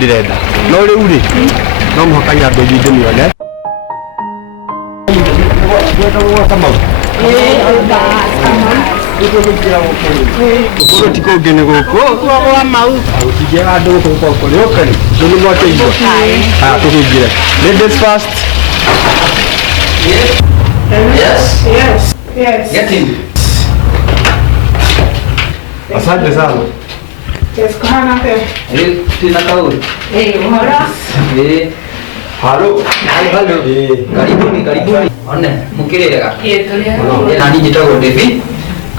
ndirenda no riu ri no muhakanya ndogi ndimione Kuro tiko gene goko kwa mau ukigira ndo ko ko yokani ndu mwote hiyo tukugire ladies first yes get in asante sana yes kana ke tina kauli hora halo karibuni one mukirega nani njitagwo David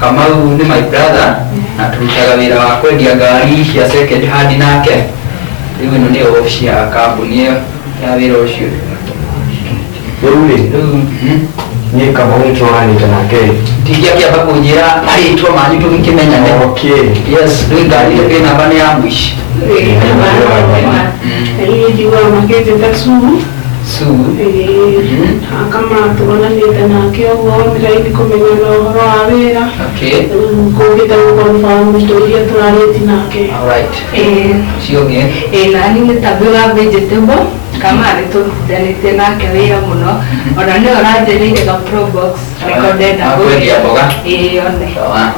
Kamau ni my brother na turutaga wira wa kwendia ngari cia second hand nake riu ino ni office ya kambuni ya wira ucio ni kama mtu anita nake tigia kia bako njira aitwa mani tu mkimenyane okay yes riu ngari ile na bani ya mwishi diwa magete tasu kama tuona nita nake ogo niraidi kumenya uhoro wa wira kugita confirm story turareti nake alright sio nani ni tabia vegetable kama alitundanite nake wira muno ona ni oranjereire ga pro box recorded ya boga one sawa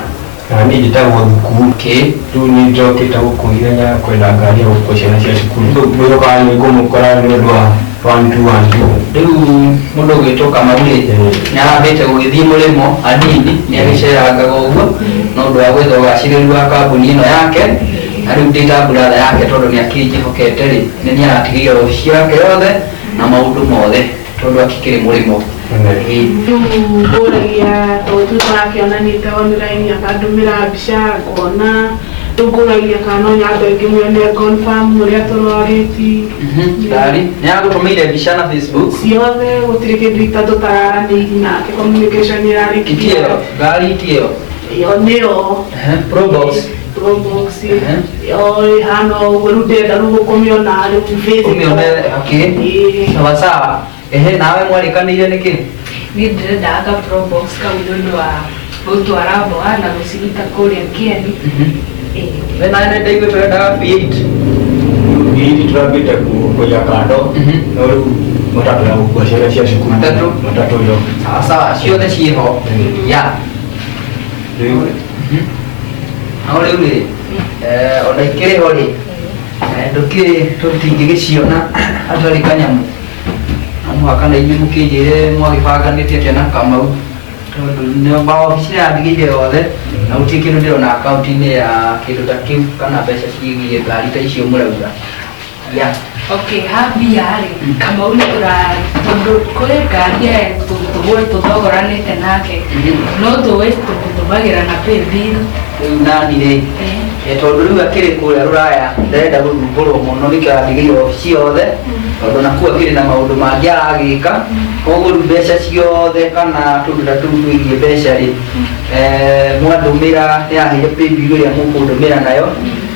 nani njitagwo Thuku tu ni njokita gukuhiranya kwenda ngari ya gukoshana cia cukuru ndu kana ni kumukora ni ndwa 1 2 riu mundu gwitoka maburi nyarabete gugithie murimo anini ni agiceranga uguo no ndu agwetho gaciriru wa kambuni ino yake ariu ndita brother yake tondu ni akijihokete ri ni aratigia ofisi yake yothe na maundu mothe tondu akikiri murimo Uragia totu turakiona nite online akandumira mbica ngona tukuragia kana nyato ingimwene confirm muria turoreti ngari ni agutumeire mbica na Facebook ciothe gutiri kindu itatu tararanĩirie nake communication yari kitio ngari tio yo nio Probox yo hano urudenda rugukumiona ari Facebook kumione okay sawa sawa nawe mwarikanire niki ni ndirenda aga pro box ka udondo wa gutwara boa na gucirita kuria kieni wena nenda igwe turenda feed hii turabita kuja kando no matatu ya gukoshana cia cukuru matatu yo sawa ciothe ciho ya riu aure uri ona ikire hori ndukire tutingigiciona atari kanyamu amwaka na inyumu kijire mwagibanganite tena Kamau tondu ne bao ofisi ya digije yothe na utikiru ndiro na account ni ya kindu ta kiu kana mbeca cigiye ngari ta icio murauga ya okay happy yari kama ule ura tondu kule ngari ya tuthogoranite nake no tuwe tubagira na pay bill nani ri tondu riu akiri kuria ruraya ndenda guthumbũrwo muno nikiandigire ofisi yothe tondu nakuo akiri na maundu mangi aragika koguo mbeca ciothe kana tundu ta tuigie mbeca ri mwandumira yaheire pay bill iria mukundumira nayo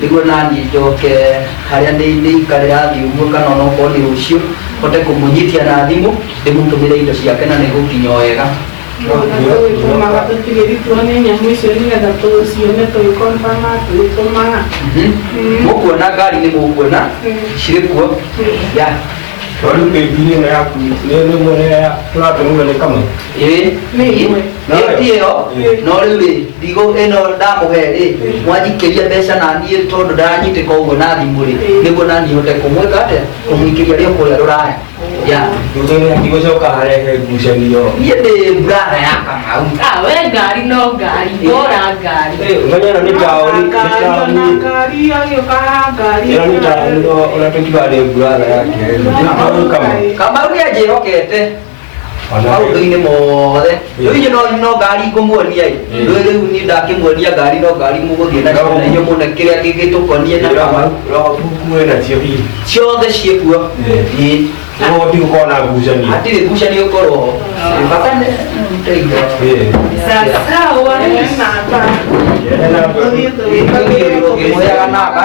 niguo nani njoke haria ndiikarira thi uguo kana no kodi rucio hote kumunyitia na thimu ndimutumire indo ciake na nigukinya wega mukuona ngari ni mukuona cirikuo ya tondu pepini na yaku ni mwene turatumwe ni kama iyo no riu ri ndigo ino ndamuhe ri mwanjikiria mbeca na niĩ tondu ndaranyitĩka ũguo na thimũ ri nĩguo nani hote kumwĩka atĩa kumũikiria rio kũrĩa rũraya ya ndũgĩre ndigũcoka harehe ngucanio niĩ ndĩ brother ya Kamau we ngari no ngari bora ngari nganyana ni taoni ngari agĩũka ngari ĩno ni taoni ona tũkibarĩ brother yake Kamau nĩ anjĩhokete maũndũ-inĩ mothe rĩu no ngari ngũmuonia rĩu niĩ ndakĩmuonia ngari no ngari mũgũthiĩ nacio na inyuĩ mũne kĩrĩa gĩgĩtũkonie na Kamau kuwe nacio hihi ciothe ciĩkuo no ndigũkorwo na ngucanio hatirĩ ngucanio ũkorwo ho bata nĩ sawa ũkĩmũheaga namba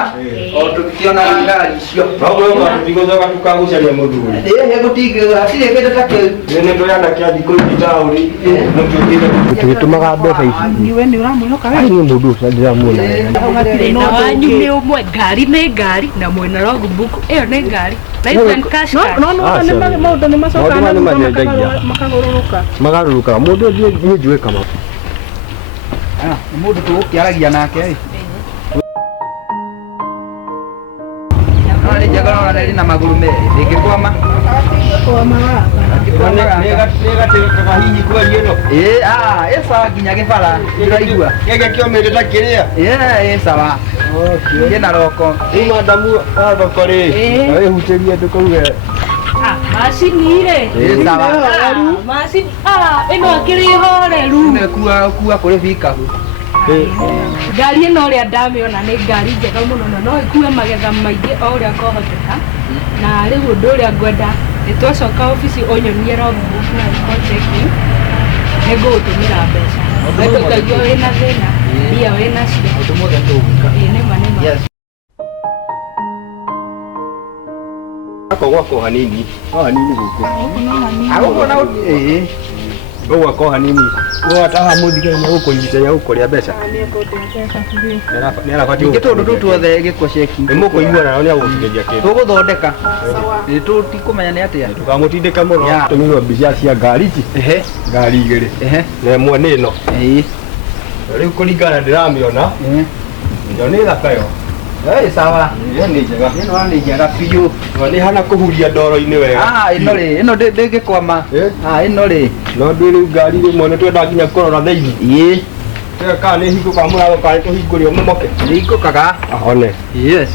tukiona ngari cio Rogo ndigozoka tukagucaria muthuri. Hego tigä hatirä kä ndå ta kä Nä tå yana kä athikå itaåri tå gä tå maga mbeca ici Niwe nĩ ũramwĩhoka nä må ndå ũcio ndĩramuona Thĩna wanyu nĩ ũmwe, ngari nĩ ngari na mwĩna logbook ĩyo nĩ ngari. maũndũ nĩ macokaga Maũndũ nĩ macenjagia. makarũrũka. magarũrũkaga må ndå niä njũä kama må ndå tå gå kä aragia nake nä njega nä na magå rå merä ndä ngä kwama nä gatä hihi kweri ä no ä sawa nginya gä bara ndä raigua gege kä omä rä ta kä rä a ä sawa ngä na roko rä madamu athoko rä wä hutä rie ndå kauge Macini rĩ. ä sawa Macini ĩno akĩrĩ horeru. nä kua kå rä bikabu Ngari ĩno ũrĩa ndamĩona nĩ ngari njega mũno na no ĩkue magetha maingĩ o ũrĩa kwahoteka. Na rĩu ũndũ ũrĩa ngwenda nĩ twacoka obici ũnyonie logbook na record checking. Nĩngũgũtũmĩra mbeca. Ũkaigua wĩna thĩna, mbia wĩnacio. maũndũ mothe tũgwĩka Nĩma nĩma. Yes. ako gwako hanini hanini gå agå na kå gwako hanini gwataha må thigari nä gå kå ibita ya gå kå rä a mbeca nä arabatiä ingä tå ndå tå tuothe gä ko ceki nä må kå iguana nao nä agåkinyäria kä tå gå thondeka tå tikå menya nä atä tå kamå tindä ka må no Ya. tå mä mbica cia ngari ici ngari igä rä na ĩmwe nä ä no rä u kå ringana ndä ramä ona yo nä thaka yo sawa yo nä njega ä no nä njega biå no nä hana kå huria ndoro-inä wega ä no rä ä no ndä ngä kwama ä no rä no ndä rä u ngari rä mwe nä twenda nginya kå rora thä-inä kana nä hingå ka må rango kana nä tå hingå rä o må moke nä ikå kaga ahone ä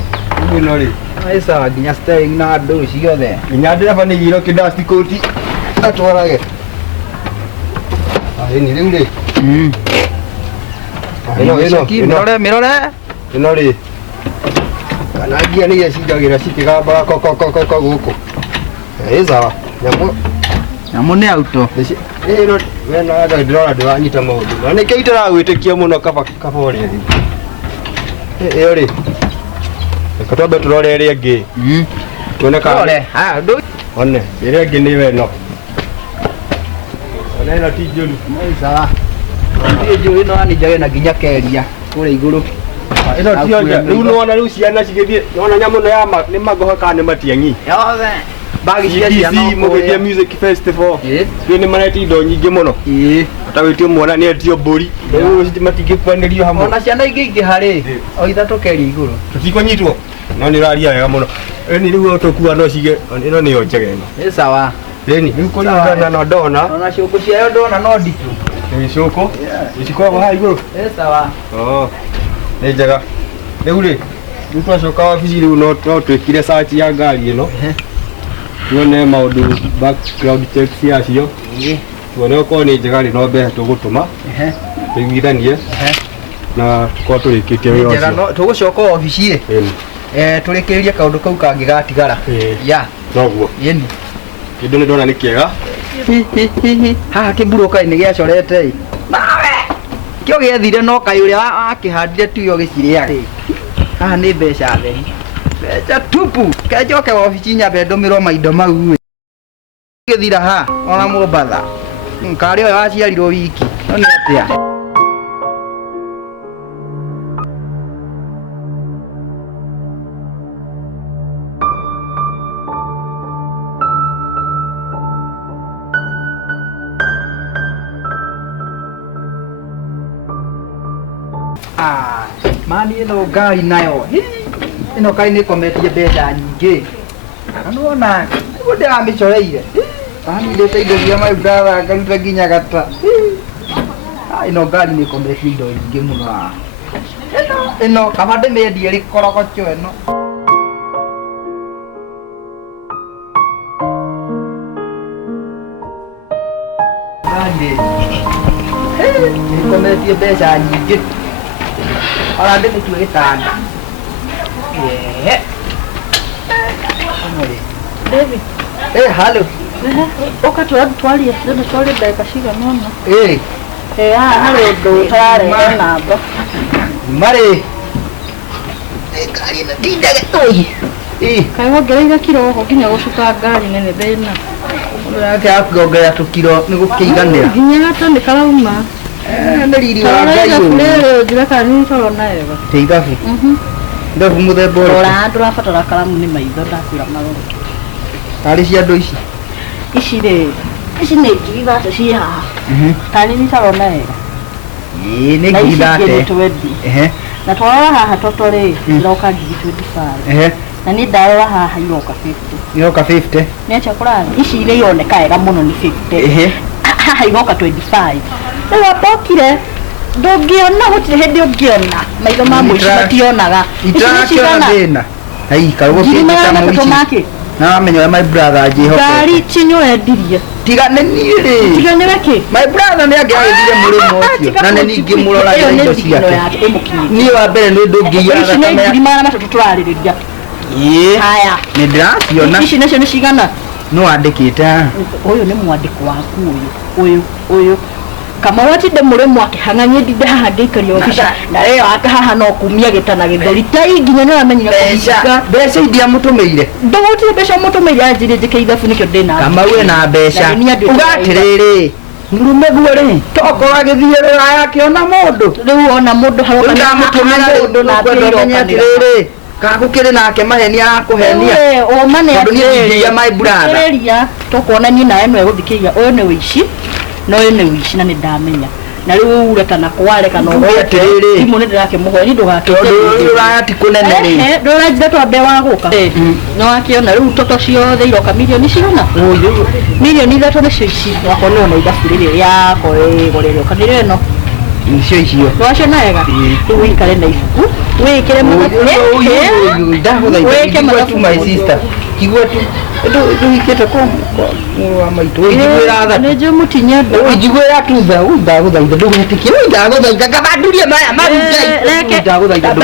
no rä ä sawa nginya steering na ndå ciothe nginya ndereba nä gä ro kä ndasti kå ti atwarage nä rä u rä mä rore ä no rä kana ngia nä iria cingagä ra cikä gambaga gå kå ä sawa nyamå nä auto wenaga ndä rora ndä ranyita maå ndå na nä kä itä ragwä tä kia må no kaba å rä a ä yo rä reka twambe tå rore ä rä angä tuone rore one ä rä angä nä weno ona ä no ti njå ru sawa nä njå ä no anä njage na nginya keria kå rä igå rå ä no tionja rä u nona rä u ciana cigä thiä nona nyamå no ya nä magohe kana nä matiang'i yothe mbagi cia ciana må gä thia music festival rä nä mareti indo nyingä må no ta gwä tio mwana nä etio mbå ri matingä kwanä rio hamwe ona ciana ingä ingä harä o ithatå keria igå rå tå tikånyitwo no nä raria wega må no nä rä u tå kua no cige ä no nä yo njega ä no ä sawa rä rä u kå ringana no ndona ona ciåkå ciayo ndona no nditå gä cå kå nä cikoragwo ha igå rå ä sawa nä njega rä u rä rä u twacoka wabici rä u no twä kire sachi ya ngari ä no tuone maå ndå yacio tuone okorwo nä njega rä no mbeca tå gå tå ma tå iguithanie na tåkorwo tå rä kä tie wä ra njega å tå gå coka obici tå rä kä rä rie kaå ndå kau kangä gatigara ya noguo yeni kä ndå nä ndona nä kä ega haha kä mburå kaä nä gä acorete nawe kä o gä ethire no kaä å rä a akä handire tuo gä cirä agä haha nä mbeca theri mbeca tupu kenjoke obici nyambe ndå mä ro maindo mau gä thira ha ona må mbatha karä å yå waciarirwo wiki no nä atä a mani ä no ngari nayo ä no kaä nä kometie mbeca nyingä anuona niguo ndä ramä coreire anindä te indo cia mau ndatha ngaruta nginya gata ä no ngari nä kometie indo nyingä må no ä no kaba ndä mä endie rä korogoco ä no nä kometie mbeca nyingä ona ndä mä tue gä tanda David. halo Oka twarie ndagĩka cigana ũna. haha harĩ ũndũ ũtararehwo namba marĩ ngari ĩno ndindage oi kaĩ wongereire kiro ho nginya gũcuka ngari nene thĩna mũndũ yake akũongerera tũkiro nĩ gũkĩiganĩra nginya gata nĩ karauma nĩ riri wa ngai ũyũ njĩra kana nĩ toro na wega te ithabu ithabu mũthemba ũrĩkũ rora ndũrabatara karamu nĩ maitho ndakwĩra magũrũ tarĩ cia andũ ici rĩ ici nĩ ngiri thate ciĩ haha tarĩ nĩ toro na wega nĩ ngiri thate na twarora haha toto rĩ iroka ngiri 25 na nĩ ndarora haha iroka 50 nĩ acha kũrani ici irĩ ioneka wega mũno nĩ 50 haha iroka 25 rĩu apokire ndũngĩona gũtirĩ hĩndĩ ũngĩona maitho ma mũici mationaga itarakĩona thĩna ai karũgũkĩnyita mũici na wamenya ũrĩa my brother njĩhoke ngari tinyo endirie tigane niĩ rĩ tiganĩre kĩ my brother nĩ angĩagĩthire mũrĩmo ũcio na nĩ ningĩ mũroraga indo ciake niĩ wa mbere nĩ ndũngĩiya thakame ici nĩ ngiri magana matatũ tũrarĩrĩria haya nĩ ndĩraciona ici nacio nĩ cigana nĩ wandĩkĩte ũyũ nĩ mwandĩko waku ũyũ kama watinde mũrĩmo akĩhang'ania ndinde haha ngĩikaria obica na rĩo aka haha no kumia gĩtana gĩtheri tai nginya nĩ wamenyire mbeca ndiamũtũmĩire ndũgũtire mbeca mũtũmĩire anjĩrĩ njĩke ithabu nĩkĩo ndĩna kama wĩna mbeca ugatĩrĩrĩ mũrume guo rĩ tokorwo agĩthiĩ rũraya akĩona mũndũ rĩu ona mũndũ haroka mũndũ na atĩrĩrĩ gagũkĩrĩ nake maheni arakũhenia tondũ niĩ ndingĩiya my brother tũkuonanie nawe no egũthikĩria ũyũ nĩ wĩici no ũyũ nĩ wĩici na nĩ ndamenya na rĩu ure kana kware kana ũgote timũ nĩ ndĩrakĩmũhoya ni ndũgakĩte rũraya ti kũnene rĩ ndũranjire twambe wa gũka no akĩona rĩu toto ciothe iroka mirioni cigana mirioni ithatũ nĩcio ici wakwa nĩ ona ithabu rĩrĩ rĩako ĩgũrĩrwo kanĩrĩ ĩno icio icio waciona wega rĩu wĩikare na ibuku wĩkĩre ndagũthaitha tu my sister kigua tu ndũhikĩte kwa mũrũ wa maitũ njiguĩra tha nĩ njũmũtinye njiguĩra tu tha ndagũthaitha ndũgetĩkie ndagũthaitha gabandurie maya ndagũthaitha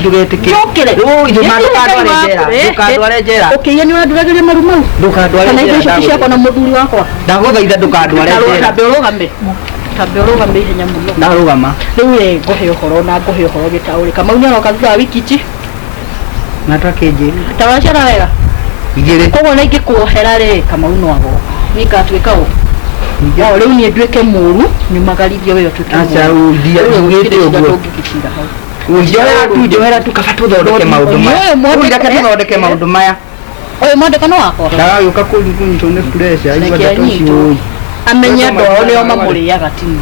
ndũgetĩkie ndũkandware njera ũkĩiya nĩ wanduragĩria maru mau ndũkandware kana indo icio ciakwa na mũthuri wakwa ndagũthaitha ndũkandware njera tambe ũrũgame ihenya mũno ndarũgama rĩu ngũhe ũhoro na ngũhe ũhoro gĩtaũrĩ Kamau nĩaroka thutha wa wiki ici natakĩnjĩri tawacera wega igĩrĩ koguo na ingĩkuohera rĩ Kamau no agoka niĩ ngatuĩka ũ rĩu niĩ nduĩke mũru nyumagarithie wĩyo njohera tu kaba tũthondeke maũndũ maya ũyũ mwandĩko no wakwa ndagagĩũka kũnyitwo nĩ pressure amenya andũ ao nĩo mamũrĩaga timu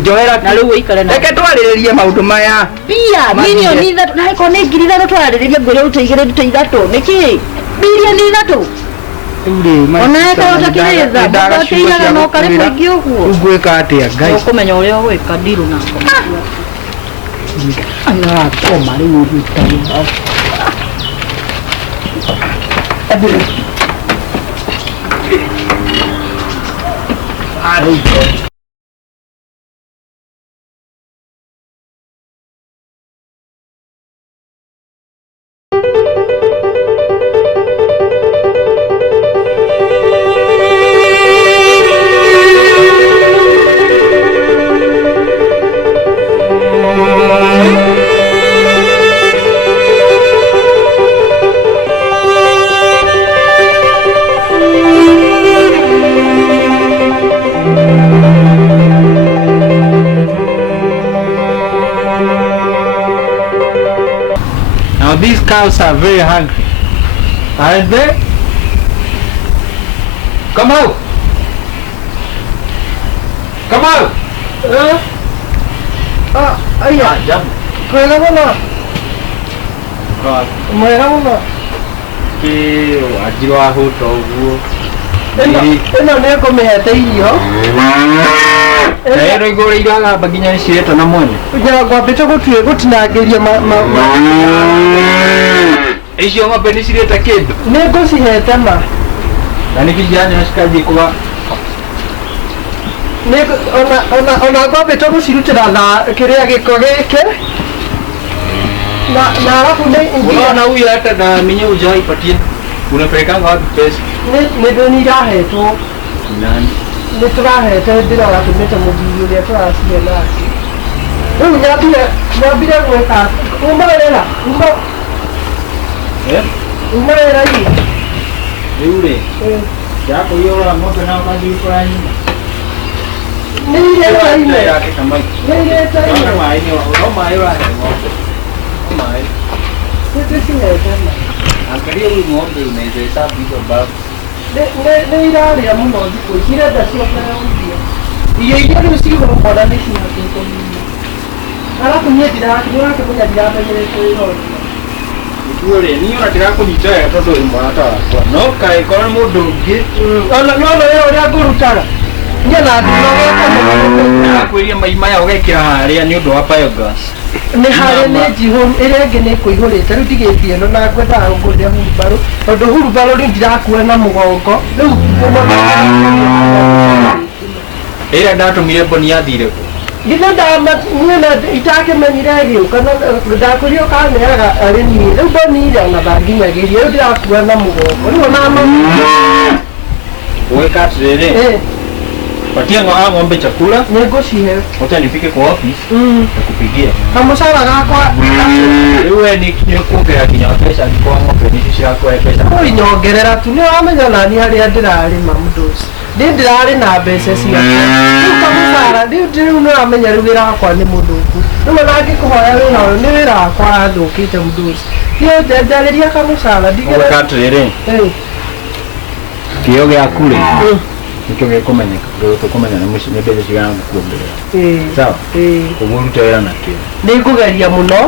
njohera na rĩu ũikare na reke twarĩrĩrie maũndũ maya bia mirioni ithatũ na ĩkorwo nĩ ngiri ithatũ twarĩrĩria ngwĩre rute igĩrĩ rute ithatũ nĩkĩ mirioni ithatũ ona ĩkorwo ũtakĩrĩtha mũgotĩigana no karĩ mũingĩ ũguo ngwĩka atĩa ngai ũkũmenya ũrĩa ũgwĩka ndirũ nako anakoma rĩu ũgĩtari These cows are very hungry, aren't they? Come out! Come out! Aya, jump! kwega mũno mwega mũno wajiro ahũta ũguo ĩno nĩ ngũmĩhete irio ĩno igũrũ iragamba nginya nĩcirĩtwo na mwene ngwambĩte gũtinangĩria icio ng'ombe nĩcirĩte kĩndũ nĩ ngũcihete ma na nĩkĩ ciranyo cikanjie kũga ona ngwambĩte gũcirutĩra kĩrĩa gĩko gĩkĩ na alafu unaona huyu hata na minye hujaipatia unapelekanga wapi pesa nĩ nirahetwo nani nĩ tũrahete ndĩragatũmĩte mũthuri ũrĩa tũracihe nake nyambire gwĩka uma wĩra uma wĩra hii rĩu rĩ ndakũiyũra ng'ombe na ũgathiĩ kũranyuma nĩirĩtaine maĩ ũrahe ng'ombe maĩ nĩtũcihethana angalia huyu ng'ombe unaezahesabu hizo mbavu nĩirarĩa mũno thikũ ici irenda ciongereria irio iria rĩu cigũkora nĩ cinatĩtwo mũno arabu niĩ nĩũrakĩmenya ndiramenyerete wĩra ũcio Ituore niĩ ona ndirakũnyita wega tondũ wĩ mũrata wakwa no kaĩ korwo nĩ mũndũ ũngĩ ona wĩra ũrĩa ngũrutaga niĩ na ndakwĩria mai maya ũgekĩra harĩa nĩ ũndũ wa biogas nĩ harĩ nĩ njihũru ĩrĩa ĩngĩ nĩ kũihũrĩte rĩu ndigĩtie ĩno na ngwendaga ngũrĩre hurumbarũ tondũ hurumbarũ rĩu ndirakua na mũgongo rĩu ĩrĩa ndatũmire mboni yathire kũ githĩ niĩ itakĩmenyire gĩũka ndakwĩria ũkaneaga arĩ niĩ rĩu mboni ĩrĩa ona ndanginyagĩria rĩu ndirakua na mũgongo rĩu ona Weka atĩrĩrĩ patia ng'ombe chakula nĩngũcihe wacha nifike kwa office nakupigia kamũcara gakwa rĩu we nĩ kuongerera nginya mbeca angĩkorwo ng'ombe nĩ cirakũhe mbeca kũinyongerera tu nĩ wamenya nani harĩa ndĩrarĩma mũndũ ũcio ndĩrarĩ na mbeca ciakwa rĩu kamũcara rĩu nĩwamenya rĩu wĩra wakwa nĩ mũthũku rĩu nangĩkũhoya wĩra ũyũ nĩ wĩra wakwa athũkĩte mũndũ ũcio niĩ njenjarĩria kamũcara weka atĩrĩrĩ kĩo gĩaku rĩ nĩkĩo gĩkũmenyeka tũkũmenya nĩ mbeca cigana gũkuongerera sawa ũguo ũrute wĩra nakĩo nĩngũgeria mũno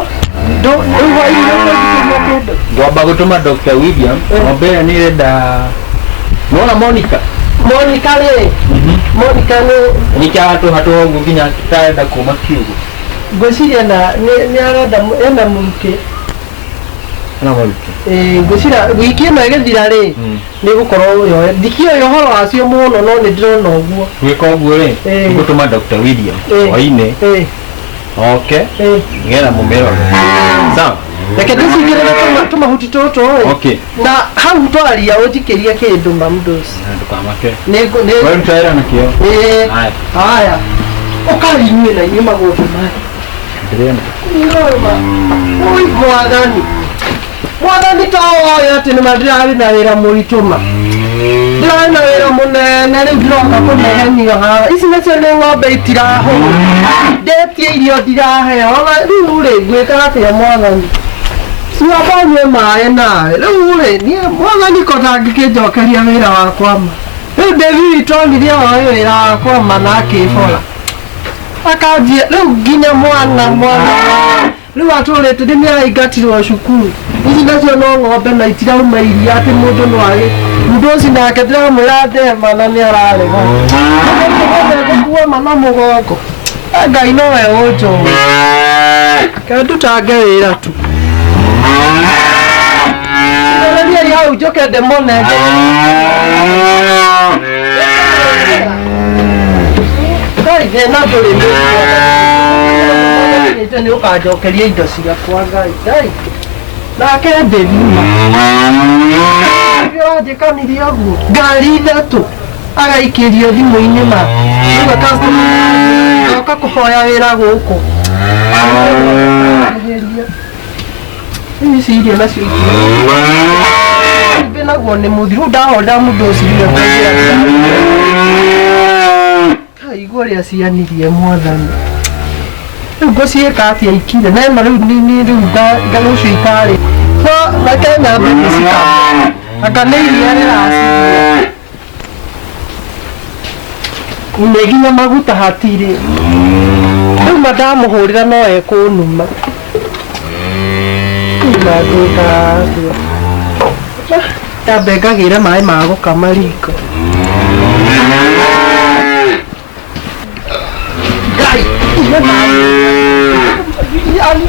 ngwamba gũtũma Dr. William ng'ombe ĩyo nĩ ĩrenda nĩwona Monica rĩ Monica nĩ hatũ ũguo nginya tarenda kuma kiugũ ngwĩciria nĩ arenda ena mũrukĩ ngwĩciria wiki ĩno ĩgĩthira rĩ nĩ gũkorwo yoe ndikĩoĩ ũhoro wacio mũno no nĩ ndĩrona ũguo gwĩka ũguo rĩ ngũtũma Dr. William hwainĩ oke nĩgetha mũmĩrore sawa reke ndĩcingĩrĩre tũmahuti tũtũ na hau twaria ũnjikĩrie kĩndũ mamũndũ ũcio weruta wĩra nakĩo haya ũkarinyue na inyuĩ magũndũ maya mwathani to woĩ atĩ nĩma ndĩrarĩ na wĩra mũritũ ma ndĩrarĩ na wĩra mũnene rĩu ndĩroka kũnehenio haha ici nacio nĩ ng'ombe itirahũra ndetie irio ndiraheo ona rĩu rĩ ngwĩka atĩa mwathani ciamba nyue maĩ nawe rĩu rĩ mwathani ko ndangĩkĩnjokeria wĩra wakwa ma rĩu David witũ onire oĩ wĩra wakwa ma na akĩbora akanjia rĩu nginya mwana rĩu atũrĩte nĩaraingatirwo cukuru ici nacio no ng'ombe na itirauma iria atĩ mũndũ mũndũ ũcio nake ndĩramwĩra ndema na nĩararega kuoma na mũgongo Ngai nowe ũnjũĩ kaĩ ndutange wĩra tu rĩriai hau njoke ndĩmũnenge Ngai thĩna ndũrĩ nĩ ũkanjokeria indo ciakwa Ngai nake ndĩruma ũranjĩkanirie ũguo ngari ithatũ agaikĩrio thimũ-inĩ ma uga customer oka kũhoya wĩra gũkũ ici irio nacio ingĩ naguo nĩ mũthiru ndahonda mũndũ ũcio igua rĩa cianirie mwathani rĩu ngũciĩka atĩa ikire nema rĩu rĩu ngarũcio ikarĩ no reke nyambe gũcikamba anga nĩ iria rĩraciria nĩ nginya maguta hatirĩ rĩu mandamũhũrĩra no ekũnuma nagwĩka nyambe ngagĩre maĩ ma gũkama riko Ngai ani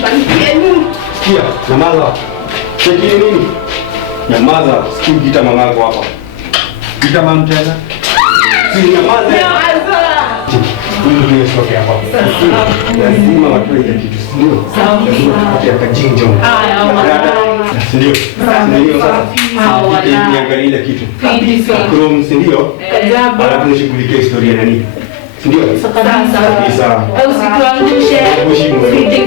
Sikia, nyamaza. Cheki nini? Nyamaza, sikujita mamako hapa. Kita mama tena. Si nyamaza. Huyu soke hapa. Lazima watu ile kitu sio. Sawa. Lazima kajinjo. Ndio. Ndio sasa. Niangalie ile kitu. Chrome ndio. Alafu nishughulikie historia nani? Ndio. Sawa. Au sikuangushe. Fiti.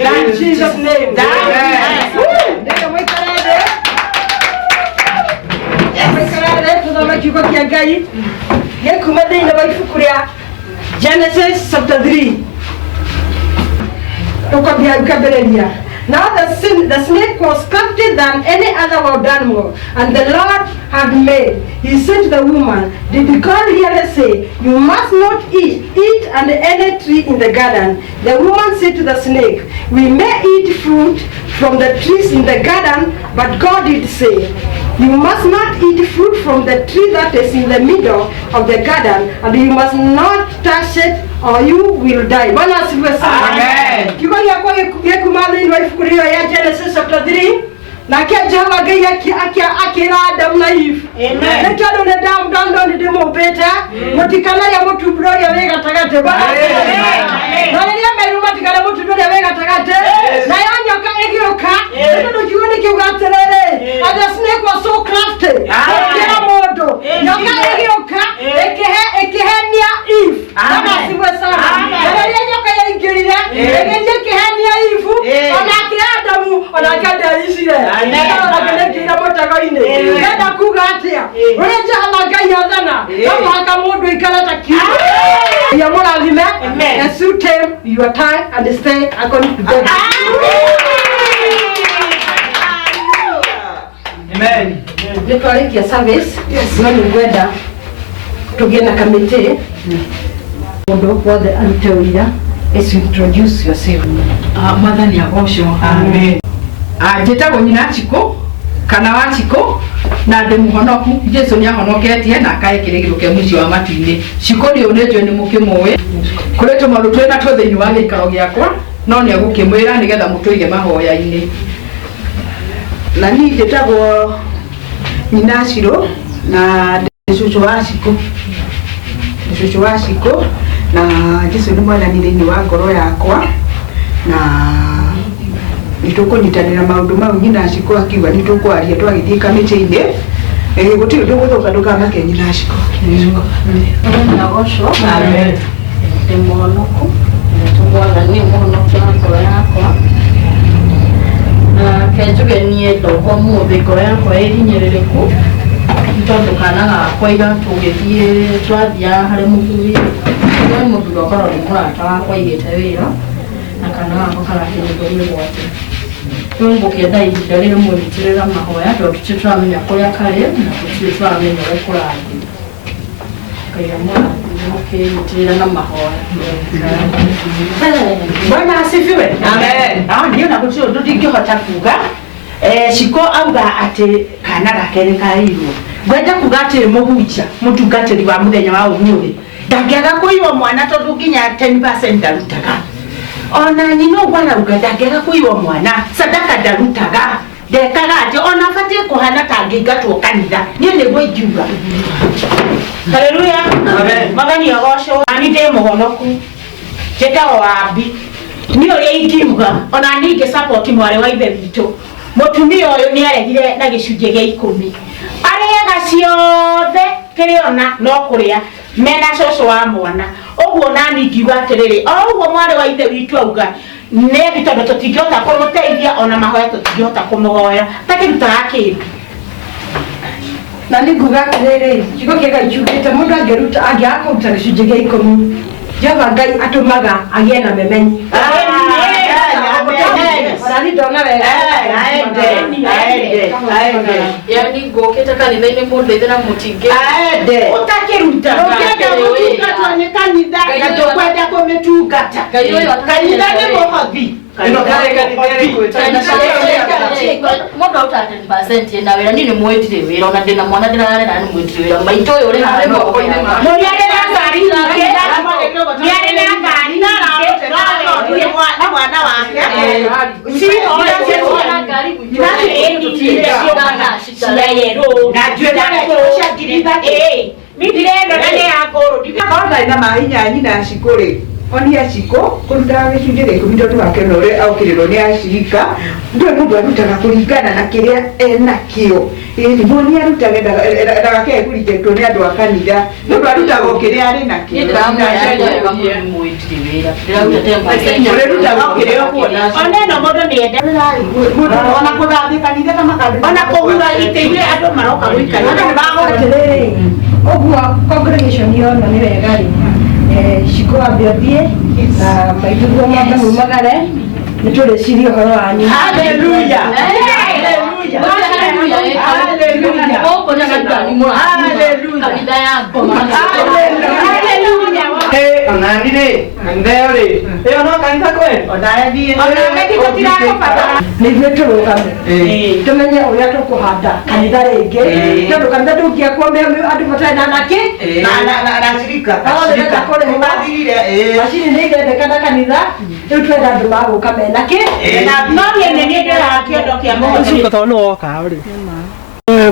In Jesus' name. Genesis chapter 3. Now the snake was craftier than any other wild animal, and the Lord had made. He said to the woman, did God really say, you must not eat and any tree in the garden? The woman said to the snake, we may eat fruit from the trees in the garden, but God did say, you must not eat fruit from the tree that is in the middle of the garden, and you must not touch it, or you will die. Amen. Genesis chapter 3. Na kia Jehova Ngai akira Adam na Eve. Amen. Na kia done Adam dondo ni demo beta. Mutikala ya mutu bro ya wega tagate ba. Amen. Na ya meru mutikala mutu bro ya wega tagate. Na ya nyoka egioka. Ndio jione kiugaterere. And the snake was so crafty. Kila modo. Nyoka egioka ekehenia Eve. Kama siwe sana. Na ya nyoka ya ingirire. Ekehenia Eve. Ona kia Adamu ona kia Daisire. And suit him your time and stay according to God. Amen. Let's your service. Yes. When to get a committee, what the Antonia is introduce yourself. Mother Nyagosho. Amen. Njĩtagwo nyina Chiko kana wa Chiko na ndĩ mũhonoku. Jesu nĩ ahonoketie na akahe kĩrĩgĩrĩro kĩa mũico wa matu-inĩ. Chiko nĩ ũnenjwo nĩ mũkĩmũĩ kũrĩ tũmaũndũ twĩ natuo thĩinĩ wa gĩikaro gĩakwa, no nĩ egũkĩmwĩra nĩgetha mũtũige mahoya-inĩ. Na niĩ njĩtagwo nyina Ciro na ndĩ cũcũ wa Chiko. Ndĩ cũcũ wa Chiko na Jesu nĩ mwathani thĩinĩ wa ngoro yakwa na nitukunyitanira maundu mau nyina Chiko akiuga nitukwaria twagithie kamiti-ini gutiri ndu guthuka ndukamake nyina Chiko. Nyagosho. Amen. Ndi muhonoku tumwaga ni muhonoku wa ngoro yakwa na kenjuge nie ndogo muthi ngoro yakwa ĩhinyĩrĩrĩku tondu kana gakwa igatũgĩthie twathia harĩ mũthuri nĩ mũthuri ũkorwo nĩ mũrata wakwa igĩte wĩra na kana gakwa karahinyĩrĩrio gwake. Tũngũkĩenda ihinda rĩrĩ mũrutĩrĩra mahoya tondũ tũtirĩ tũramenya kũrĩa karĩ na tũtirĩ tũramenya ũrĩa kũrathiĩ. Ngai amũkĩrutĩrĩra na mahoya. Bwana asifiwe. Amen. Ndio na gũtirĩ ũndũ ndingĩhota kuga. Chiko auga atĩ kana gake nĩ kairwo. Ngwenda kuga atĩ mũhunjia mũtungatĩri wa mũthenya wa ũmũthĩ ndangĩaga kũiywo mwana tondũ nginya 10% ndarutaga. Ona nyina ũguo arauga ndangĩaga kũiywo mwana sadaka ndarutaga. ndekaga atĩ ona batiĩ kũhana ta ngĩingatwo kanitha niĩ nĩguo ingiuga haleluya magani agocwo nani ndĩ mũhonoku njĩtagwo Wambi nĩ ũrĩa ingiuga ona niĩ ingĩ-support mwarĩ wa ithe witũ mũtumia ũyũ nĩ aregire na gĩcunjĩ gĩa 10 arĩaga ciothe kĩrĩona no kũrĩa mena cũcũ wa mwana ũguo nani ngiuga atĩrĩrĩ o ũguo mwarĩ wa ithe witũ auga nĩ tondũ tũtingĩhota kũmũteithia ona mahoya tũtingĩhota kũmũhoera takĩrutaga kĩndũ na nĩ nguga atĩrĩrĩ kiugo kĩega kiugĩte mũndũ angĩaga kũruta gĩcunjĩ gĩa 10 Jehova Ngai atũmaga agĩe na memenyi Rani ndona wega yani ngũkĩte kanitha-inĩ mũndeithia na mũtingĩ ũtakĩruta ũkĩenda gũtungatwo nĩ kanitha na tũkwenda kũmĩtungata kanitha nĩ mũhothi mũndũ auta 10% na wĩra niĩ nĩ mwĩtire wĩra ona ndĩna mwana ndĩrarera nĩ mwĩtire wĩra maitũ ũyũ ũrĩ harĩ moko-inĩ mũrĩ arĩ na ngari nyingĩ nĩ arĩ na ngari nyingĩ na mwana wake na mahinyanyi na cikũrĩ onia ciko kũrutaga gĩcunjĩ gĩa 10 tondũ wake na ũrĩa aukĩrĩrwo nĩ acirika ndũĩ mũndũ arutaga kũringana na kĩrĩa enakĩo nĩ muonia arutage ndagakee kũringĩtwo nĩ andũ a kanitha mũndũ arutaga o kĩrĩa arĩ nakĩo oneno mũndũ nĩenda ona kũthambia kanitha ona kũgura itĩ-inĩ andũ maroka gũikara ũguo congregation yona nĩ wega rĩ Ciko ambĩthie na maitũguo mwambe mumagare nĩ tũrĩciria ũhoro wanyu haleluya onani rĩ kanitha rĩ ĩyo no kanitha kweli nĩ ithuĩ tũrũgame tũmenye ũrĩa tũkũhanda kanitha rĩngĩ tondũ kanitha ndũngĩakwo andũ matarĩ na nakĩ na cirika macini nĩ irendekana kanitha rĩu twenda andũ magũka menakĩ no niĩ nĩ ndĩraga kĩondo kĩa mũhothi tondũ nĩ woka rĩ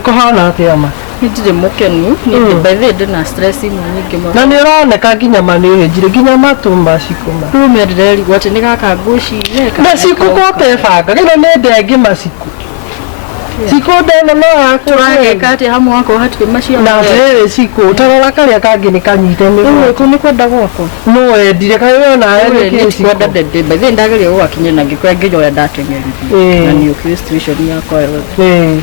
kũhana atĩa ma ndirĩ mũkenu nĩ ndĩna stress nyingĩ mũno na nĩ ũroneka nginya ma nĩ ũhĩnjire nginya matũ macikũma rũme ndĩrerigwo atĩ nĩ gaka ngũciria na cikũkũte banga gĩno nĩ ndengĩ macikũ cikũ ndeno no yakũrageka atĩ hamwe wako hatirĩ maciaro na rĩrĩ cikũ tarora karĩa kangĩ nĩ kanyite nĩ kwenda gwakwa no wendire kayo nawe kwenda ndende bethe ndageria gũgakinya na ngĩkora nginya ũrĩa ndateng'eririe na nĩ Christian yakwa yothe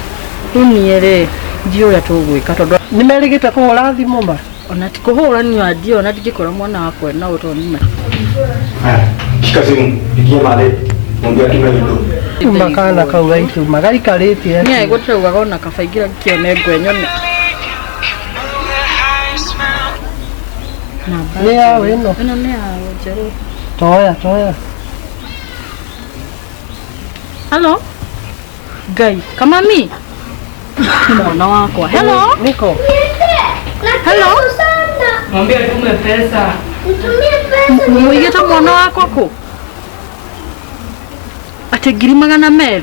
rĩu niĩ rĩ ndiũ ũrĩa tũgwĩka tondũ nĩ merĩgĩte kũhũra thimũ ma ona ti kũhũra niĩ ndiũ ona ndingĩkora mwana wakwa na ũtoni shika simu pigia male mwambie atume video makana kau gaitu magaikarĩtie niĩ gũtaugaga ona kabaingira kĩone ngwenyone nĩ yawe ĩno nĩ yawe njerũ toya halo Ngai kamami mwana wakwa hello niko hello mwambie tume pesa muigĩte mwana wakwa kũ atĩ 200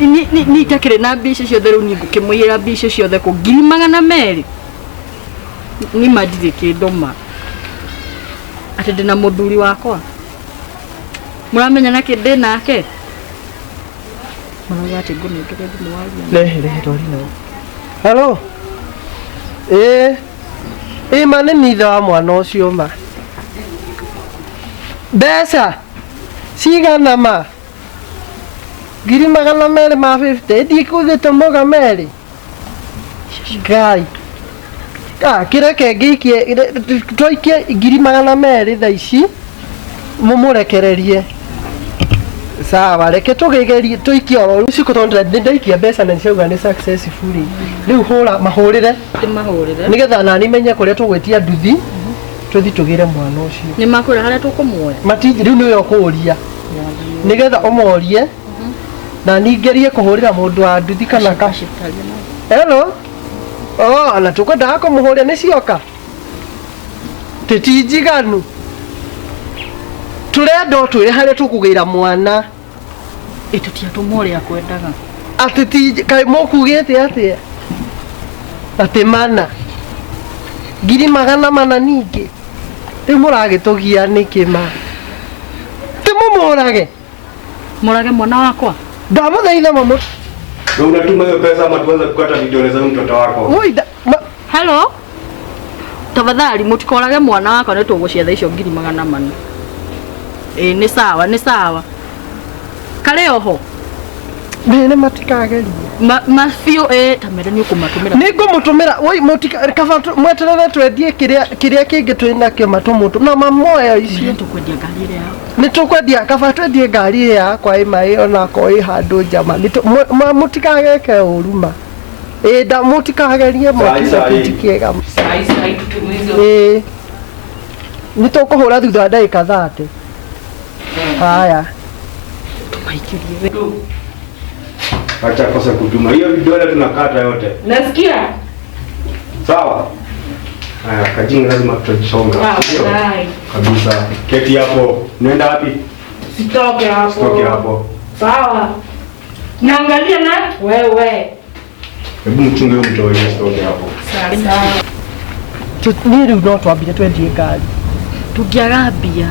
nĩ itakĩrĩ na mbia icio ciothe rĩu niĩ ngũkĩmũiyĩra mbia icio ciothe kũ 200 nĩ mandirĩ kĩndũ ma atĩ ndĩna mũthuri wakwa mũramenya nakĩ ndĩ nake marauga atĩ ngũnengere thimũ waria lehe torino hello ma nĩ mitha wa mwana ũcio ma mbeca cigana ma 200 ma 50 ndikũthĩte mũga merĩ Ngai kĩreke ngĩikie tũikie 200 thaa ici mũmũrekererie sawa reke tũgegerie tũikie oro rũciũ tondũ ndaikia mbeca na nĩciauga nĩ successful rĩu hũra mahũrĩre nĩgetha nani menye kũrĩa tũgwĩtia nduthi tũthi tũgĩre mwana ũcio nĩ makwĩra harĩa tũkũmuoya matingi rĩu nĩwe ũkũũria nĩgetha ũmorie na ningerie kũhũrĩra mũndũ wa nduthi kana ka hello ana tũkwendaga kũmũhũrĩa nĩ cioka tĩtinjiganu tũrenda twĩre harĩa tũkũgĩra mwana Itutia tumore akwendaga. Ati ti kai mokugete atia. Ati mana. Ngiri magana mana ningi. Ti muragitugia nikima. Ti mumurage. Murage mwana wakwa. Ndamuthaitha mamu. Na unatuma hiyo pesa ama tuanze kukata video za mtoto wako. Oi, hello. Tafadhali mutikorage mwana wakwa ne tugucietha icio ngiri magana mana. Ni sawa, ni sawa. Kale oho. Bene matikageria. Mafio tamere ni kumatumira. Nigo mutumira, oi mutika kabantu mweterere twendie kiria kingi twina kio matumutu. Na mamoya icio tukwendia ngari ile yao. Ni tukwendia kaba twendie ngari ya kwa imai ona ko handu jama. Mutikageke uruma. Da mutikagerie mutikageria. Sai tutumizo. Ni tukuhura thutha ndagika 30. Haya. Tumaikirie. Acha kosa kutuma. Hiyo vidole tunakata yote. Nasikia? Sawa. Haya, kajinga lazima tutasonga. Kabisa. Keti hapo. Nenda wapi? Sitoke hapo. Sitoke hapo. Sawa. Naangalia na wewe. Hebu mchunge huyo mtu wewe sitoke hapo. Sawa. Niri no twambire twendie ngari. Tungiarambia.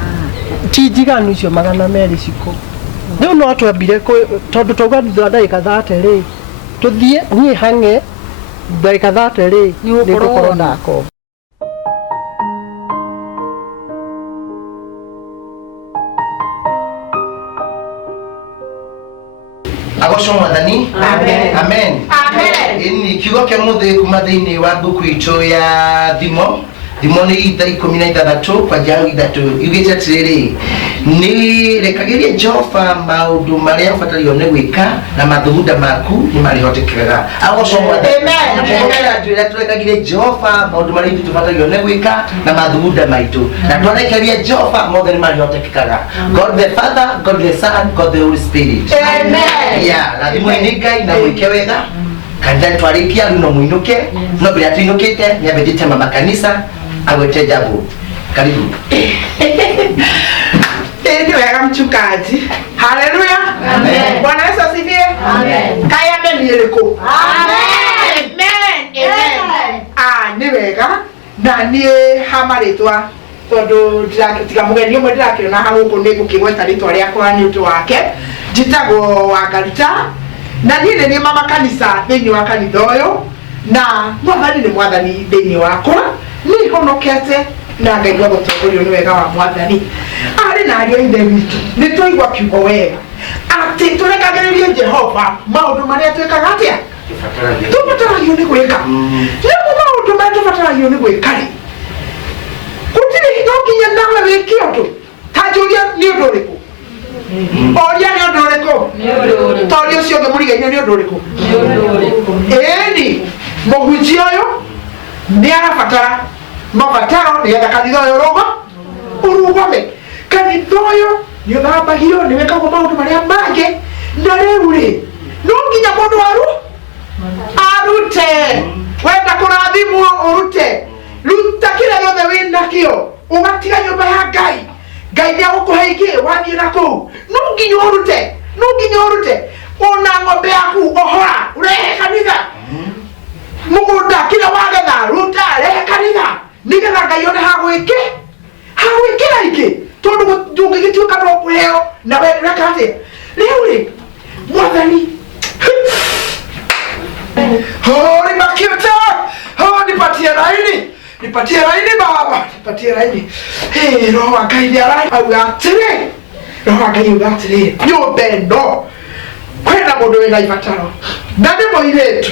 Tijiganu icio magana meri ciko. Riu no twambire tondu tauga thutha ndagika 30 ri tuthie nie hange ndagika 30 ri ni gukorwo nako. Agosho mwathani. Amen. Amen. Amen. Ini kiugo kia muthe kuma thiini wa buku itu ya thimo ni itha 16 kwa jangu ithatu yugite atiriri ni rekagirie Jehova maundu maria ubatariyo ni gwika na mathugunda maku ni marihotekeraga. Agosho mwathani. Amen. Twira turekagirie Jehova maundu maria tubatariyo ni gwika na mathugunda maitu na twarekerie Jehova mothe ni marihotekeraga. God the Father, God the Son, God the Holy Spirit. Amen. Yeah, na thimo ni Ngai na mwike wega. Kanisa twarikia runo muinuke no bila tuinukite ni abetite mama kanisa agwete jabu. Karibu. Ndio wega mchungaji. Haleluya. Amen. Bwana Yesu asifiwe. Amen. Kaya melieleko. Amen. Amen. Ni wega na ni hamaritwa tondu tiga mugeni umwe ndirakiona haguku ni gukigweta ritwa riakwa ni utu wake njitagwo Wangaruta na niĩ nĩ mama kanisa thĩinĩ wa kanitha ũyũ na mwathani nĩ mwathani thĩinĩ wakwa nĩ honokete na ngaigua gũtongorio nĩ wega wa mwathani arĩ na ariũ a ithe witũ nĩ twaigua kiugo wega atĩ tũrekagĩrĩrie Jehova maũndũ marĩa twĩkaga atĩa tũbataragio nĩ gwĩka nĩguo maũndũ marĩa tũbataragio nĩ gwĩka-rĩ gũtirĩ hinya nginya nawe wĩke ũndũ ta njũria nĩ ũndũ ũrĩkũ oria nĩ ũndũ ũrĩkũ tondũ ũcio ũngĩ mũrigaine nĩ ũndũ ũrĩkũ ĩni mũhunjia ũyũ nĩ arabatara mabataro nĩgetha kanitha ũyũ ũrũgame kanitha ũyũ nĩ ũthambagio nĩ wĩkagwo maũndũ marĩa mangĩ na rĩu-rĩ no nginya mũndũ arute wenda kũrathimwo ũrute ruta kĩrĩa gĩothe wĩnakĩo ũgatiga nyũmba ya Ngai Ngai nĩ agũkũhe ingĩ wathiĩ na kũu no nginya ũrute ona ng'ombe yaku ohora ũrehe kanitha mũgũnda kĩrĩa wagetha ruta rehe kanitha nĩgetha Ngai one hagwĩkĩra ingĩ tondũ ndũngĩgĩtuĩka no kũheo na we reka atĩa rĩu-rĩ mwathani nipakiuta nipatie laini baba nipatie laini roho wa Ngai nĩ arauga atĩrĩ roho wa Ngai auga atĩrĩ nyũmba ĩno kwĩna mũndũ wĩna ibataro na nĩ mũirĩtu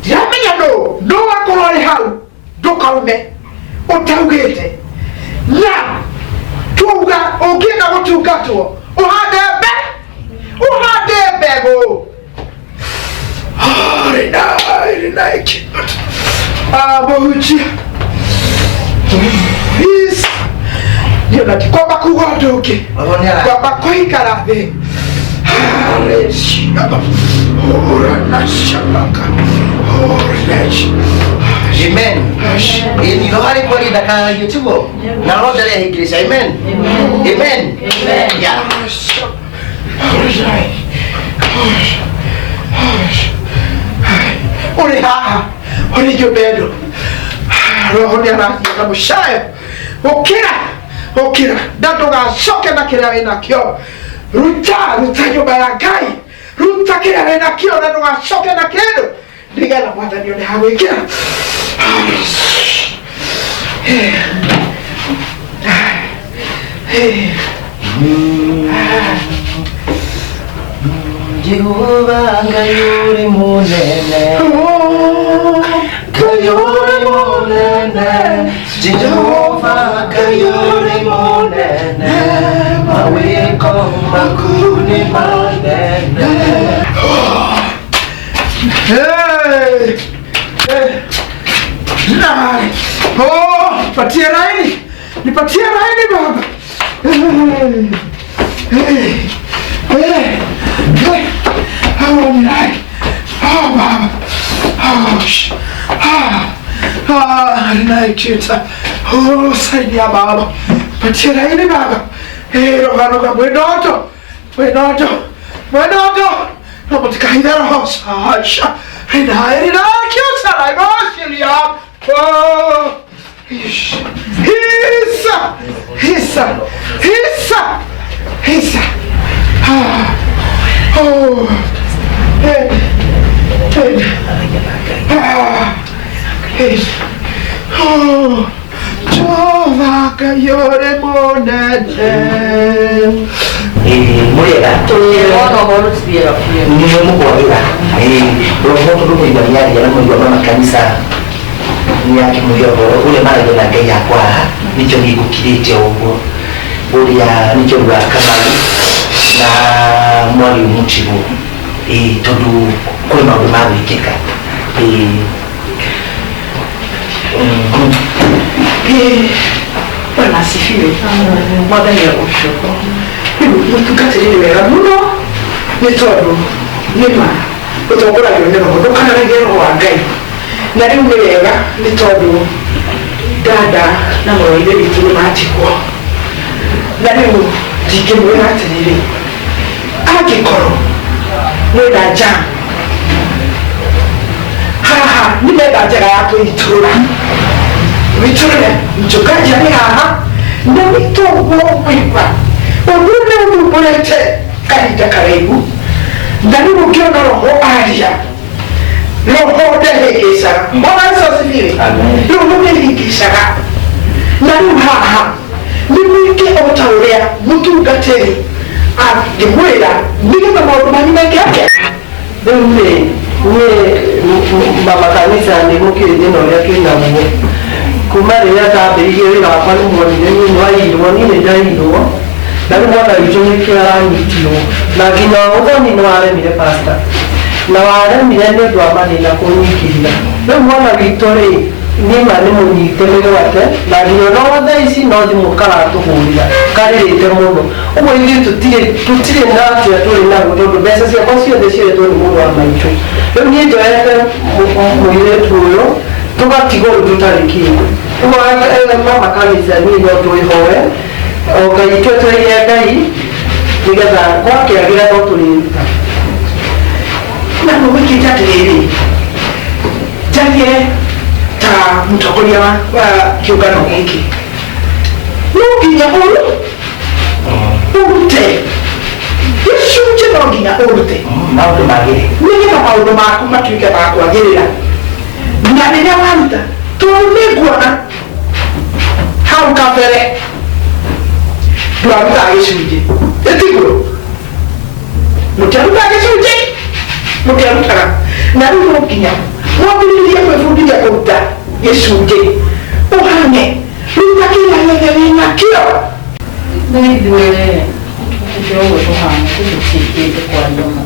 ndiramenya no akorwo arĩ hau ndũkaume ũtaugĩte na tuuga ũngĩenda gũtungatwo ũhande mbegũ mũhunjia please niona kwamba kuga ũndũ ũngĩ kwamba kũikara thĩ Amen. Ini lo hari kwa ida ka YouTube. Na lo dari hikrisha. Amen. Amen. Ya. Uri haha, uri jubendo. Roho ni anakia na mushayo. Okira, dato ga soke na kira ina kyo. Ruta nyumba ya Ngai. Ruta kira ina kyo dato ga soke na kendo. Diga na mwata nione hawe kira. Jehovah Gayuri Munene, Gayuri Munene, Jehovah Gayuri Munene, Maweko Makuni Munene. Hey! Oh, patia laini. Nipatie laini baba. Oh, ni laini. Oh, baba. Ni laini chita. Oh, saidia baba. Patia laini baba. Roga Buenoto. Robo tikaida rosa. Asha. Ina kiusa la gosilia. Oh. Hisa. Oh. Hey. Oh. Jova Gayuri Munene. Mulera. Niwe mukwabira. Roho ndo mwibanyari yana mwibwa makanisa. Nyaki muyoboro ule mara gena Ngai yakwa nicho gikukirite ubwo buria nicho rwa kamali na mwali umuchibu tondu kwe maundu magwikika Bwana asifiwe. Mwathani agucoko. Mutungatĩrĩre wega mũno nĩ tondũ nĩma ũtongoragio nĩ roho ndũkanaragie roho wa Ngai. Na rĩu nĩ wega nĩ tondũ dada na mũrũ wa ithe witũ nĩmatikwo. Na rĩu ndingĩmwĩra atĩrĩrĩ, angĩkorwo mwĩna nja haha nĩ metha njega ya kwĩitũrũra. Witũrũre mchungaji arĩ haha na witũ ũguo mwĩkwa. Ũndũ nĩ ũthumbũrĩte kahinda karaihu. Na rĩu ũngĩona roho aria roho ndehĩngĩcaga. Bwana Yesu asifiwe. Rĩu ndũmĩhĩngĩcaga. Na rĩu haha nĩ mwĩke o ta ũrĩa mũtungatĩri angĩmwĩra nĩgetha maũndũ manyu mekĩke. Rĩu nĩ mama kanitha nĩ mũkĩrĩrie na ũrĩa kĩnaguo. Kuma rĩrĩa ndambĩrĩirie wĩra wakwa nĩ muonire niĩ nĩ ndairwo. Na rĩu mwana witũ nĩkĩo aranyitirwo. Na nginya ũthoni nĩ waremire pastor. Na waremire nĩ ũndũ wa mathĩna kũnyitithia. Rĩu mwana witũ rĩ nĩma nĩ mũnyite mĩgwate na nginya no thaa ici no thimũ karatũhũrĩra karĩrĩte mũno. Ũguo ithuĩ tũtirĩ na atĩa tũrĩ naguo tondũ mbeca ciakwa ciothe ciretwo nĩ mũndũ wa maitũ. Rĩu niĩ njoete mũirĩtu ũyũ tũgatigwo tũtarĩ kĩndũ. Ũguo mama kanitha niĩ no twĩhoe o Ngai twetereire Ngai nĩgetha gwakĩagĩra no tũrĩruta. Na mũgwĩkĩte atĩrĩrĩ, njarie ta mũtongoria wa kĩũngano gĩkĩ. No nginya ũrute gĩcunjĩ, no nginya ũrute maũndũ magĩrĩ nĩgetha maũndũ maku matuĩke ma kwagĩrĩra. Na rĩrĩa waruta tondũ nĩnguona hau kabere ndwarutaga gĩcunjĩ ĩtigũrũ, mũtiarutaga gĩcunjĩ, mũtiarutaga. Na rĩu no nginya mwambĩrĩrie kwĩbundithia kũruta gĩcunjĩ, ũhane ruta kĩrĩa gĩothe wĩna kĩo. Nĩ ithuĩ ũguo tũhana tũgũciĩkĩte kwa nyama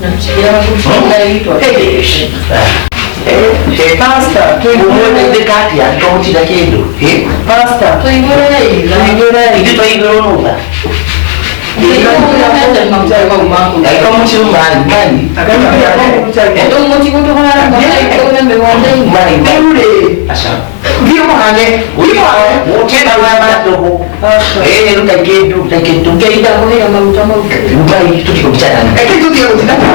na tũtigĩraga gũcina itwa. Pastor, ũmwendeka atĩa tũmũtinda kĩndũ. Pastor, Tũigũre ithuĩ twaigĩrwo nũtha. Kama mtu mali. Ndio mtu kutoka na mbona mmewanda hivi. Mali. Asha. Ndio mahane. Tena wewe ndogo. Ruta Kaida kwa ya mamtama. Mali tuko kuchana. Kitu kile tunataka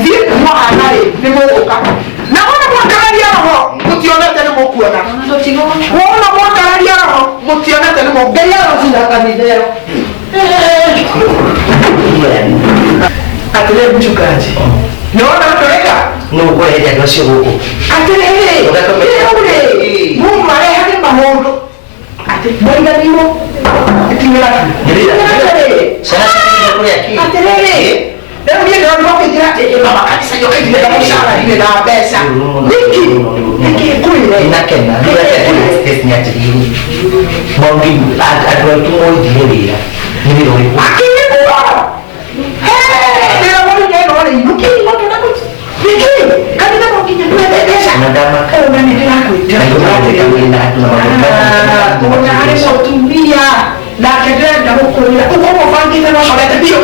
ndio mahane ni moka. Naona mwakararia roho mutionete ni mukuona. Wona mwakararia roho mutionete ni mukuona. Sina kanideo. Atele mchungaji. Naona natoweka. No kwa ile ndio sio huko. Atele. Ule. Mungu hali mahondo. Ate boya nimo. Itimela. Sana sisi ndio yake. Atele. Leo ndio ndio kujira mama kanisa yote ile na mshahara ile na pesa. Niki kuile inakena. Ndio nyati hii. Bongi adwa tumo dilera. Ndio hiyo. Akiwa. Ndio wale ndio wale. Niki watu na Niki. Kanisa kwa kinywa pesa. Madama. Unanitaka kuitana. Tunaanza kutumia na kidenda huko uko mfanyike na shalete bio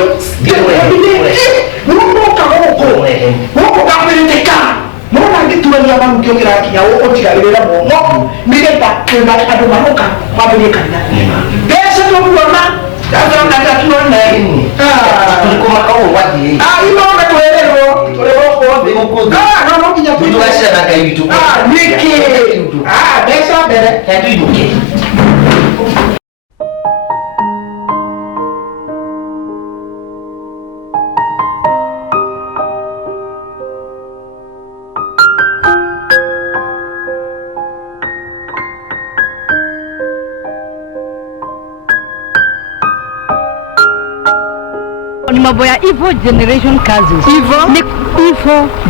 nuko kaboko nuko kabireka mona ngituania bantu kiongira kinya otigarira mo mireta kwenda adu maroka mabireka pesa to kuona daza na tuone tulikuwa kama wadi ino na tuelewa tulewa kwa no no kinya tu tuacha na kai tu niki pesa bere tatu inuke. Ni mambo ya evil generation causes. Evil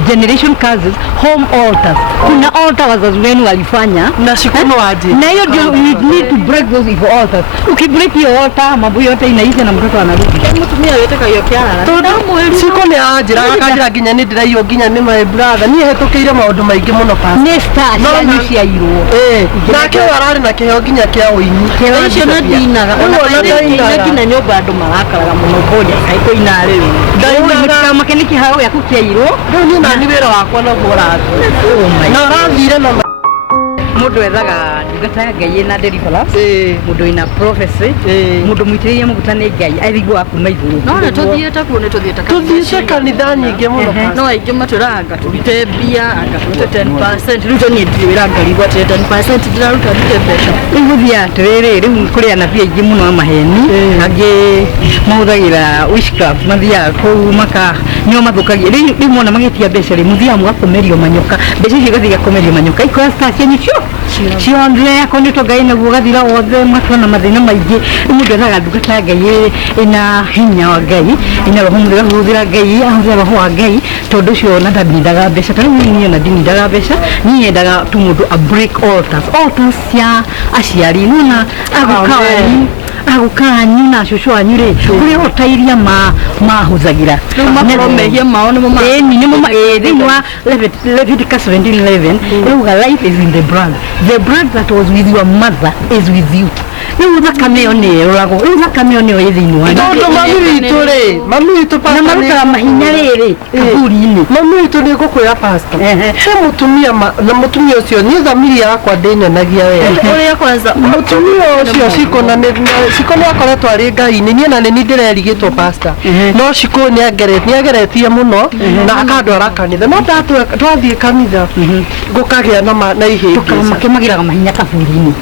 generation causes, home altars. Kuna altar wazazi wenu walifanya na sikuno aje. Na hiyo ndio we need to break those evil altars. Ukibreak hiyo altar, mambo yote inaisha na mtoto anarudi. Mtumia yote kayokiana. Siko ni aje, akajira ginya ni ndirayo ginya ni my brother. Ni hetũkĩire maũndũ maingĩ mũno pa. Nesta cia irwo. Nake ararĩ na kĩheo ginya kĩa ũini. Kĩheo icio no ndinaga. Ona ginya nyũmba andũ marakaraga mũno bodia kaiko inarĩ. Ndaimoga makeni kĩheo gĩaku kĩairwo. Rĩu niĩ nani wĩra wakwa no ũrathiĩ. Na ũrathire na mundu ethaga ndungata ya Ngai na deliverance mundu ina prophecy mundu muitĩrĩrie mũguta nĩ Ngai athigwo akuma igũrũ no na tuthiĩte kuo nĩ tuthiĩte tuthiĩte kanitha nyingĩ mũno no aingĩ matũraga turute mbia anga turute 10% rĩu toniĩ ndirĩ wĩra ngarigwo atĩ 10% ndĩraruta ndute mbeca rĩu gũthiĩ atĩrĩrĩ rĩu kũrĩ anabii aingĩ mũno a maheni angĩ mahũthagĩra witchcraft mathiaga kũu nĩo mathũkagia rĩu mona magĩtia mbeca rĩ mũthiaga mũgakomerio manyoka mbeca icio igathiĩ igakomerio manyoka ikoya star cianyu ciothe yakonĩtwo Ngai naguo gathira wothe matwana mathĩna maingĩ mũndũ ethaga ndungata ya Ngai ĩna hinya wa Ngai ĩna roho mũthera ahũthĩra Ngai ahũthĩra roho wa Ngai tondũ ũcio na ndindaga mbeca tarĩu niĩ na ndindaga mbeca niĩ yendaga tu mũndũ a break altars cia aciari nona agukanyu na cũcũ wanyu rĩ kũrĩa otairia mahũthagĩra mehia mao nĩmo thĩinĩ wa Leviticus 17:11 ĩuga life is in the blood that was with your mother is with you. Rĩu thakame ĩyo nĩ ĩroragwo rĩu thakame ĩyo nĩyo ĩ thĩinĩ wa tondũ mami witũ na marutaga mahinya rĩrĩ kaburi-inĩ mami witũ nĩ ngũkwĩra pastor he mũtumia na mũtumia ũcio niĩ thamiri yakwa ndĩnyonagia wega mũtumia ũcio Ciko nĩ akoretwo arĩ Ngai-inĩ niĩ na nĩ ndĩrerigĩtwo pastor no Ciko nĩageretie mũno na akandwara kanitha no twathiĩ kanitha ngũkagĩa na ihĩngĩca makĩmagĩraga mahinya kaburi-inĩ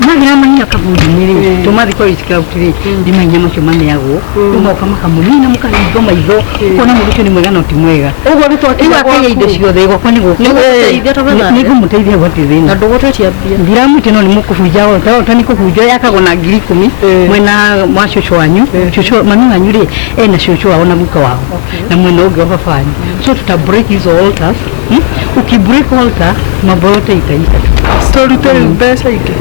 magĩra mahinya kaburi-inĩ rĩ tũmathiĩ kwa witchcraft rĩ ndimahinya macio maneagwo rĩu moka makamũnina mũkaringo maitho kuona mũndũ ũcio nĩ mwega no ti mwega ũguo nĩ twakĩra akaiya indo ciothe gwakwa nĩngũmũteithia gwatirĩ thĩna na ndũgũtetia mbia ndiramwĩte no nĩ mũkũbunja ota nĩ kũbunjwo yakagwo na 10,000 mwena wa cũcũ wanyu mami wanyu rĩ ena cũcũ wao na guka wao na mwena ũngĩ wa baba wanyu so tuta break hizo altars ukibreak altar mambo yote itaisha tũrute mbeca ingĩ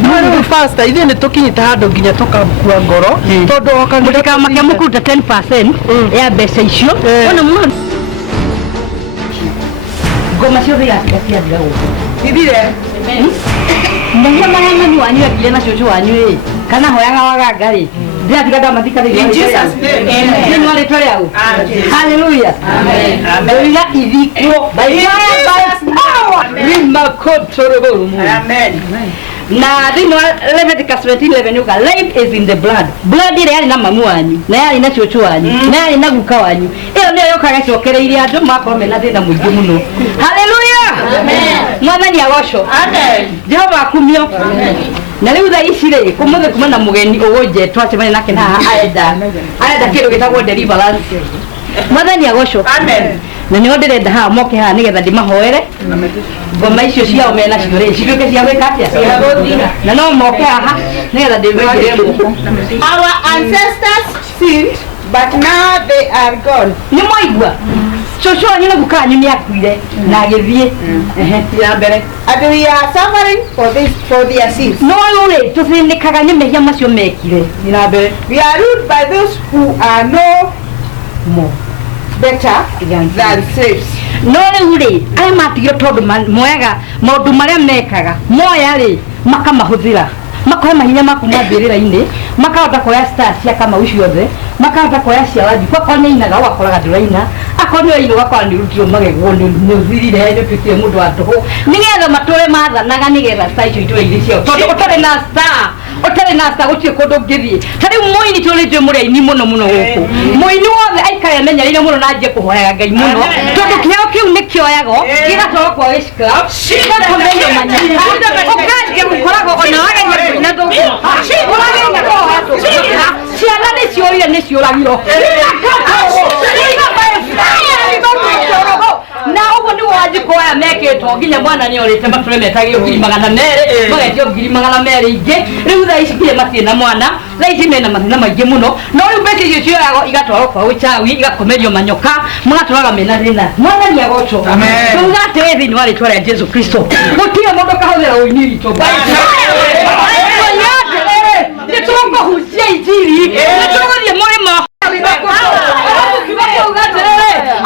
Mwana fasta ithe nĩ tũkinyĩte handũ nginya tũkakua ngoro tondũ mũtikamake mũkũruta 10% ya mbeca icio ona mũno ngoma ciothe ciathira gũkũ ithire mahia marĩa mami wanyu athire na cũcũ wanyu ĩ kana hoyaga wagangari ndiatiga ndamathikariria In Jesus' name. Amen. Ni rĩtwa rĩagu. Hallelujah. Amen. Ndũriga ithikwo by power. Amen. Na thĩinĩ wa Leviticus 17:11 yuga life is in the blood. Blood ĩrĩa yarĩ na mamu wanyu na yarĩ na cucu wanyu na yarĩ na guka wanyu ĩyo nĩyo yokaga ĩcokereirie andũ makorwo mena thĩna mũingĩ mũno. Hallelujah. Amen. Mwathani agocwo. Amen. Jehova akumio. Na rĩu thaa ici rĩ kũmũthĩ kuma na mũgeni ũgũnje twacemania nake haha arenda kĩndũ gĩtagwo deliverance. Mwathani agocwo. Amen. Na nĩ ndĩrenda haha moke haha nĩgetha ndĩmahoere ngoma icio ciao mena cio rĩ cituĩke cia gwĩka atĩa na no moke haha nĩgetha ndĩmekĩre guoko. Our ancestors sinned, but now they are gone. Nĩ mwaigua cucu wanyu na guka wanyu nĩ akuire na agĩthiĩ ya mbere. And we are suffering for their sins. No rĩ tũthĩnĩkaga nĩ mehia macio mekire ya mbere. We are ruled by those who are no more better than slaves. No rĩu rĩ arĩa matigire tondũ moyaga maũndũ marĩa mekaga moya rĩ makamahũthĩra makoya mahinya makuma mbĩrĩra-inĩ makahota kuoya stars cia Kamau ciothe makahota kuoya cia Wanjiku akorwo nĩ ainaga ũgakoraga ndũraina akorwo nĩ aina ũgakora nĩ ũrutirwo magego nĩ ũthirire nĩ ũtuĩkire mũndũ wa tũhũ nĩgetha matũre mathanaga nĩgetha star icio itũre irĩ ciao tondũ ũtarĩ na star gũtirĩ kũndũ ũngĩthiĩ ta rĩu mũini tũrĩtwe mũrĩ aini mũno gũkũ mũini wothe aikare amenyereire mũno na anjie kũhoyaga Ngai mũno tondũ kĩheo kĩu nĩ kĩoyagwo gĩgatwarwo kwa Witch Club gĩgakomeirio manyaka ũkanjia gũkoragwo ona wageria kũina thũkũ ciana nĩ ciũrire nĩ ciũragirwo na ũguo nĩ Wanjiku aya mekĩtwo nginya mwana nĩ orĩte matũre metagio 200 magetio 200 ingĩ rĩu thaa ici nginya matirĩ na mwana thaa ici mena mathĩna maingĩ mũno no rĩu mbeca icio cioyagwo igatwarwo kwa ũchawi igakomerio manyoka magatũraga mena thĩna mwathani agocwo tuga atĩrĩ thĩinĩ wa rĩtwa rĩa Jesu Kristo gũtirĩ mũndũ kahũthĩra ũini witũ nĩ tũkũhucia injiri nĩ tũgũthiĩ mũrĩmo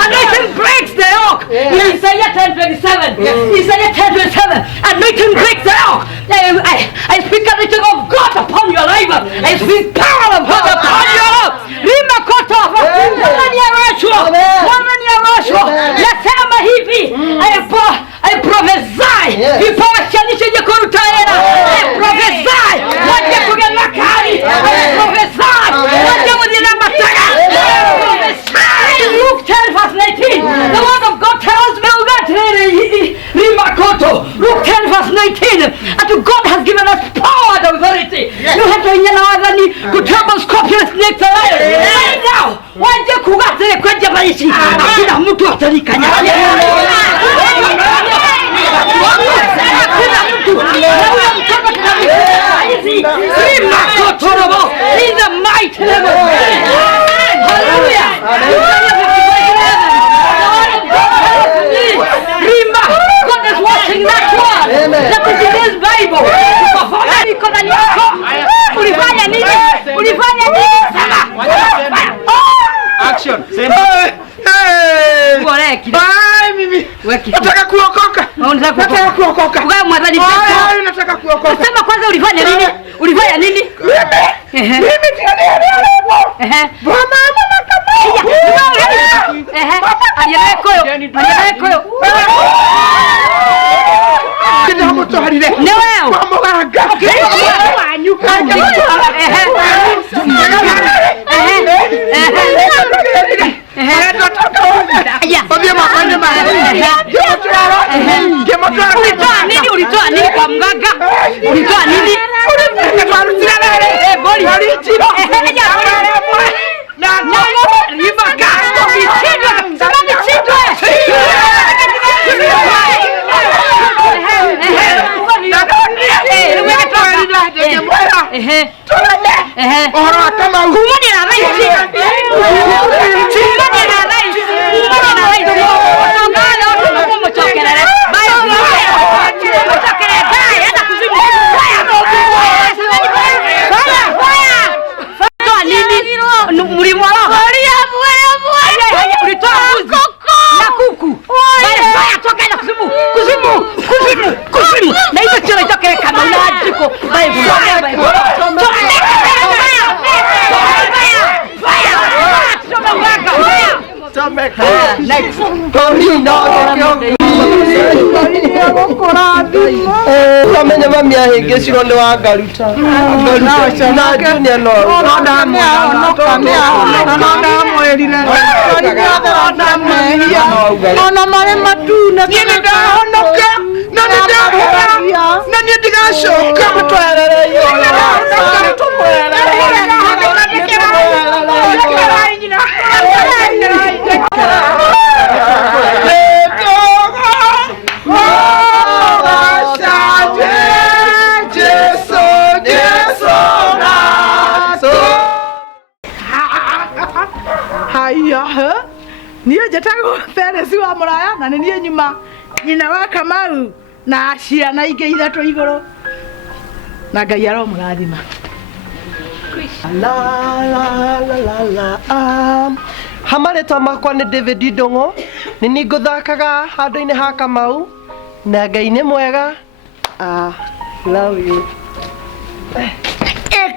anointing breaks the yoke. Isaiah 10:27. Isaiah 10:27. Anointing breaks the yoke. I speak anointing of God upon your life. I speak power of God upon your life. Rima koto. Mwana ni arosho. Nasema hivi. I prophesy. Vipawa shanisha jekuru taera. I prophesy. Waje kugema kari. I prophesy. Waje mudina mataka. Luke 10:19. The word of God tells me Luke 10:19. And God has given us power and authority. You have to trample scorpions, snakes, and lions. Right now, waje kugatire kwenye maisha. Hakuna mtu atarikanya. In the mighty name of Jesus. Hallelujah. God is watching that one. That is in his Bible. Ulifanya nini? Action. Nataka kuokoka. Nataka kuokoka. Wewe mwadhani sasa. Nataka kuokoka. Sema kwanza ulifanya nini? Ulifanya nini? Mimi Bwana mama kama. Aliyekoyo. Kida moto halile. Ni wewe. Kwa mwaga. Wanyuka. Ulitoa nini kwa mganga? Ulitoa nini? kuzimu na hizo chile choke kama Wanjiku by fire. Next. Kamenya mami ahingĩcirwo nĩ wa ngaruta na junior no ona marĩ matune niĩ nĩndahonoka na nĩndahera na niĩ ndigacoka niĩ njĩtagwo Theresi wa Mũraya na nĩ niĩ nyuma nyina wa Kamau na ciana ingĩ ithatũ igũrũ na Ngai aromũrathima. Hamarĩtwa makwa nĩ David Ndũng'ũ, nĩ niĩ ngũthakaga handũ-inĩ ha Kamau na Ngai nĩ mwega. Love you.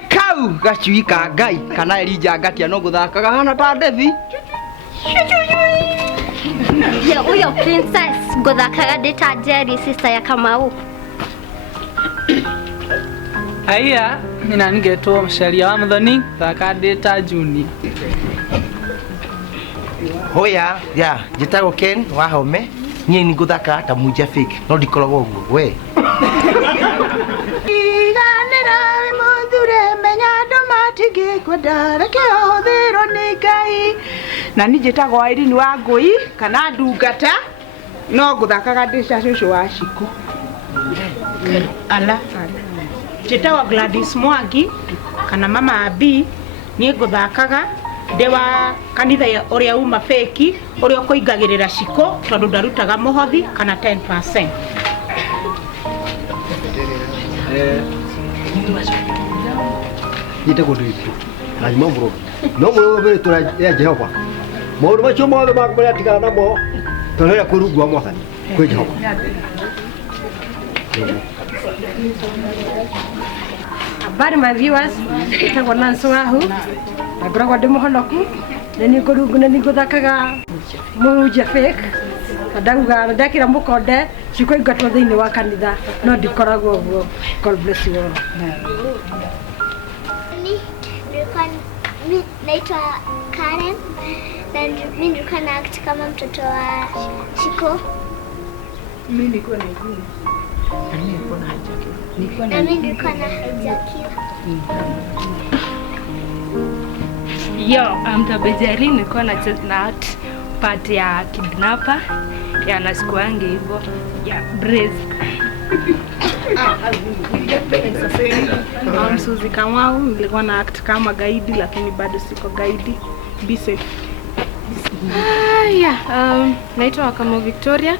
Kau gacui ka Ngai kana Elija Ngatia no ngũthakaga hana ta Devi. Ya uyo princess ngũthakaga ndĩ ta Jerry sister ya Kamau. Aya, mina ningetwo Msharia wa Muthoni thaka ndĩ ta Juni. Hoya, ya, njĩtagwo Ken wa Home. Niĩ nĩ ngũthaka ta Munja Fake, no ndikoragwo ũguo, we. Iganĩra mũthure menya andũ matingĩkwenda reke ũhũthĩrwo nĩ Ngai. Na niĩ njĩtagwo Irene wa Ngũi kana Ndungata no ngũthakaga ndĩ ta cũcũ wa Cikũ. Ala. Njĩtagwo Gladys Mwangi kana Mama Abi niĩ ngũthakaga ndĩ wa kanitha ũrĩa uma Fake ũrĩa ũkũingagĩrĩra Cikũ tondũ ndarutaga mũhothi kana 10%. Njĩtagwo Ndĩtu na nyuma mũrũ no mũrũ mbere tũra ya Jehova maũndũ macio mothe makũrĩa atigana namo tũrĩa kũrungwa Mwathani kwĩ Jehova. Habari my viewers, njĩtagwo Nancy Wahu na ngoragwo ndĩ mũhonoku na nĩ ngũrungu na nĩ ngũthakaga Munja Fake na ndauga ndekĩra mũkonde cikũingatwo thĩinĩ wa kanitha no ndikoragwo ũguo. God bless you all. Naitwa Karen na mimi nilikuwa na act kama mtoto wa Shiko. Mimi nilikuwa na Iguni. Na mimi nilikuwa na Hajakiwa. Na mimi nilikuwa na Hajakiwa. Yo, I'm Tabejari, nilikuwa na act part ya kidnapper ya nasikuange hivyo ya Brave. Suzy Kamau, nilikuwa na act kama gaidi lakini bado siko gaidi. Be safe. Naitwa Kamau Victoria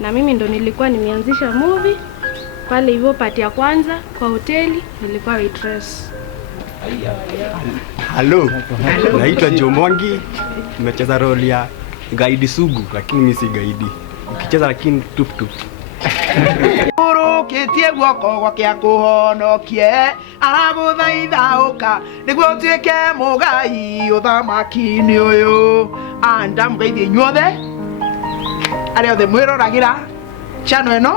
na mimi ndo nilikuwa nimeanzisha movie pale hivyo part ya kwanza kwa hoteli nilikuwa waitress. Hello. Naitwa Jomwangi. Nimecheza role ya gaidi sugu lakini mimi si gaidi. Ukicheza lakini tup. Ũrũkĩtie guoko gwake akũhonokie aragũthaitha ũka nĩguo ũtuĩke mũgai ũthamaki-inĩ ũyũ. Ndamũgeithia inyuothe arĩa othe mwĩroragĩra channel ĩno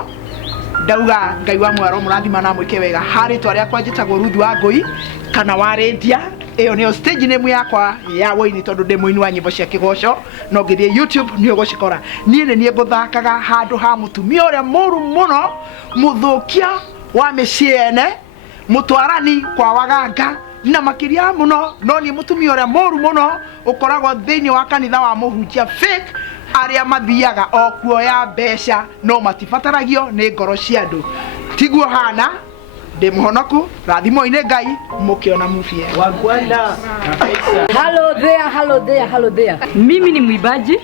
ndauga Ngai wa mwaro mũrathima na mwĩke wega. Harĩtwa rĩakwa njĩtagwo Ruth wa Ngũi kana wa Rendia. Iyo nĩyo stage name yakwa ya woini tondũ ndĩ mũini wa nyĩmbo cia kĩgoco no ngĩthiĩ YouTube nĩ ũgũcikora. Niĩ nĩ ngũthakaga handũ ha mũtumia ũrĩa mũru mũno mũthũkia wa mĩciĩ ene mũtwarani kwa waganga na makĩria mũno no niĩ mũtumia ũrĩa mũru mũno ũkoragwo thĩinĩ wa kanitha wa Mũhunjia Fake arĩa mathiaga o kuoya mbeca no matibataragio nĩ ngoro cia andũ. Tiguo hana ndĩ mũhonoku rathimo-inĩ Ngai mũkĩona mufie wagwanda. Hello there. Mimi ni mwimbaji.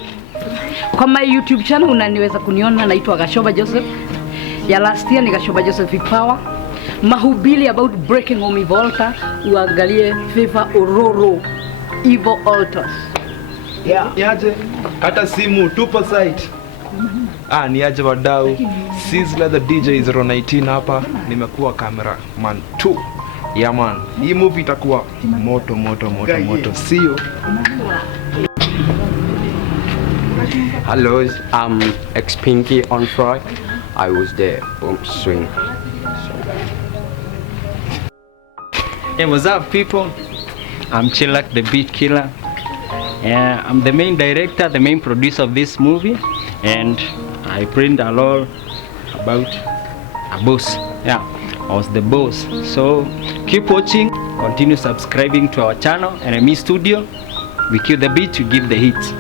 Kwa my YouTube channel unaniweza kuniona naitwa Gashoba Joseph. Ya last year ni Gashoba Joseph Power. Mahubiri about breaking home evil altar. Uangalie Favor Ororo evil altars. Niaje hata simu tupo site. Niaje wadau. Sizzla the DJ 019 hapa. Nimekuwa cameraman 2. Yeah man. Hii movie itakuwa moto. Sio? Hello, I'm X-Pinky on Friday. I was there. Boom, swing. Hey, what's up, people? I'm Chilak, the Beat Killer. I'm the main director, the main producer of this movie, and I bring a lot about a boss. Yeah, I was the boss. So keep watching, continue subscribing to our channel, NME Studio. We kill the beat, we give the hits.